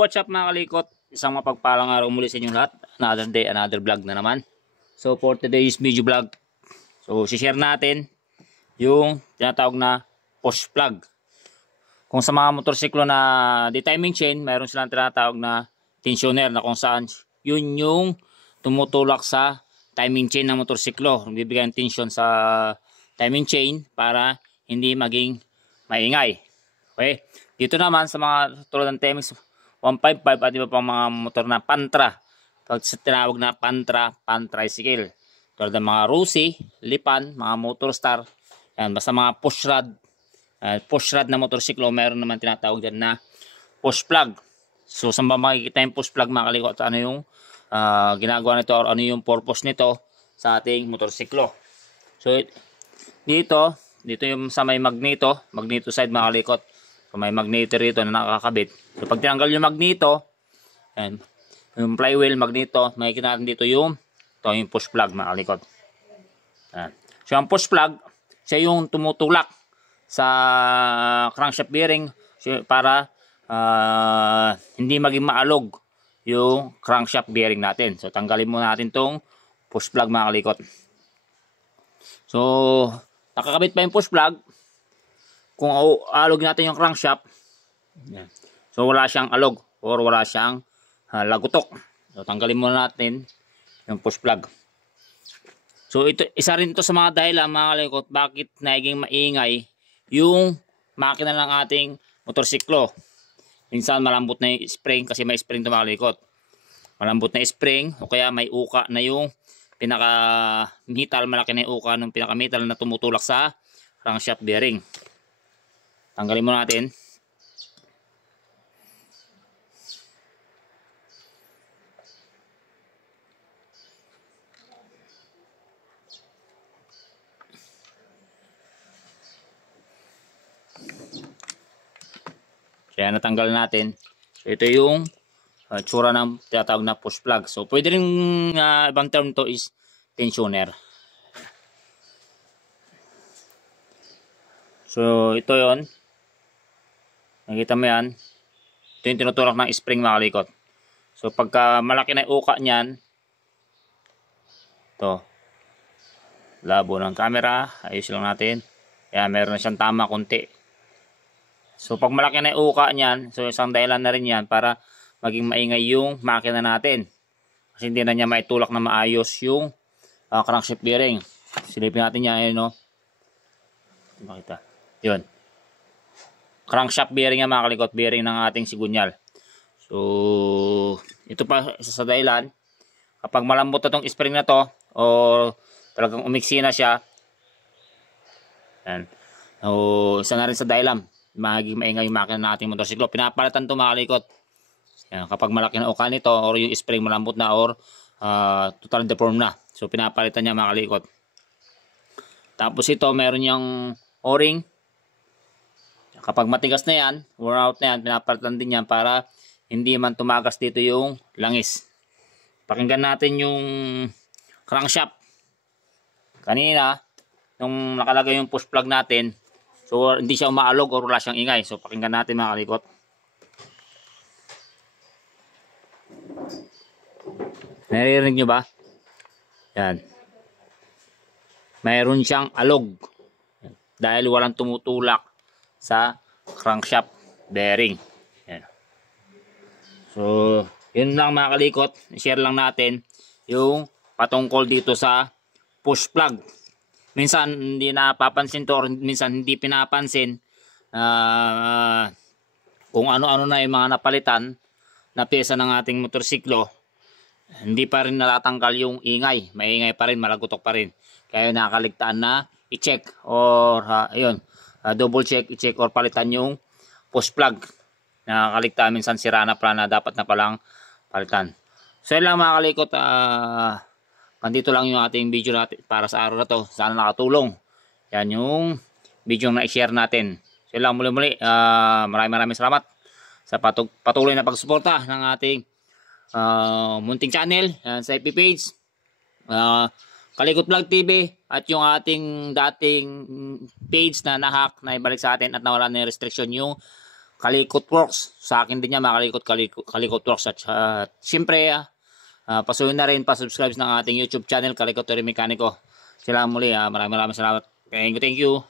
what's up mga kalikot? Isang mapagpalang araw muli sa inyong lahat. Another day, another vlog na naman. So for today's video vlog, so share natin yung tinatawag na push plug. Kung sa mga motorsiklo na di timing chain, mayroon silang tinatawag na tensioner na kung saan yun yung tumutulak sa timing chain ng motorsiklo. Bibigyan ng tension sa timing chain para hindi maging maingay. Okay? Dito naman sa mga tulad ng TMX 155 at iba pang mga motor na pantra. Pag tinawag na pantra, pan-tricycle. Tulad ng mga Rusi, Lipan, mga Motorstar. Yan, basta mga push rod na motorsiklo, meron naman tinatawag dyan na push plug. So saan ba makikita yung push plug mga kalikot? Ano yung ginagawa nito or ano yung purpose nito sa ating motorsiklo? So dito yung sa may magneto side mga kalikot. So may magneto rito na nakakabit. So pag tinanggal yung magneto, yan, yung flywheel magneto, makikita natin dito yung push plug mga kalikot. Yan. So ang push plug, siya yung tumutulak sa crankshaft bearing para hindi maging maalog yung crankshaft bearing natin. So tanggalin muna natin tong push plug mga kalikot. So nakakabit pa yung push plug. Kung alog natin yung crankshaft, so wala siyang alog or wala siyang lagutok. So tanggalin muna natin yung push plug. So ito, isa rin ito sa mga dahilan mga kalikot bakit naging maingay yung makina ng ating motorsiklo. Minsan malambot na yung spring kasi may spring ito mga kalikot. Malambot na spring o kaya may uka na yung pinaka-metal, malaki na yung uka ng pinaka-metal na tumutulak sa crankshaft bearing. Tanggalin mo natin. Kaya natanggal natin. So, ito yung tsura ng tinatawag na push plug. So pwede rin ibang term to is tensioner. So ito yon. Nakita mo yan. Ito yung tinutulak ng spring mga kalikot. So pagka malaki na yung uka niyan, ito, labo ng camera, ayos lang natin. Kaya meron na siyang tama konti. So pag malaki na yung uka niyan, so isang dahilan na rin yan para maging maingay yung makina natin. Kasi hindi na niya maitulak na maayos yung crankshaft bearing. Silipin natin yan, ayun no. Makita. Yun. Crankshaft bearing yan mga kalikot, bearing ng ating sigunyal. So ito pa isa sa dahilan, kapag malambot na itong spring na to o talagang umiksi na siya, yan. So isa na rin sa dahilan magiging maingay yung makina ng ating motorsiklo. Pinapalitan ito mga kalikot. Yan, kapag malaki na uka nito or yung spring malambot na or total deform na, so pinapalitan niya mga kalikot. Tapos ito meron yung o-ring. Kapag matigas na yan, worn out na yan, pinapalitan din yan para hindi man tumagas dito yung langis. Pakinggan natin yung crankshaft. Kanina, nung nakalagay yung push plug natin, so hindi siya umaalog or wala siyang ingay. So pakinggan natin mga kalikot. Naririnig nyo ba? Yan. Mayroon siyang alog. Dahil walang tumutulak sa crankshaft bearing. Yan. So, yun lang mga kalikot. Share lang natin yung patungkol dito sa push plug. Minsan hindi napapansin to or minsan hindi pinapansin kung ano-ano na yung mga napalitan na pyesa ng ating motorsiklo. Hindi pa rin natatanggal yung ingay. Maingay pa rin, malagutok pa rin. Kaya nakakaligtaan na i-check or double check, i-check or palitan yung push plug. Nakakaligtaan minsan sira na pala na dapat na palang palitan. So yun lang mga kalikot. Nandito lang yung ating video natin para sa araw na to. Sana nakatulong. Yan yung video na i-share natin. So yun lang muli-muli. Maraming salamat sa patuloy na pagsuporta ng ating munting channel sa FB page. Kalikot Vlog TV at yung ating dating page na nahack na ibalik sa atin at nawala na yung restriction yung Kalikot Works. Sa akin din yan mga Kalikot Works. At siyempre, pasuhin na rin, pasubscribe ng ating YouTube channel, Kalikot Tori Mekaniko. Sila muli, maraming salamat. Thank you.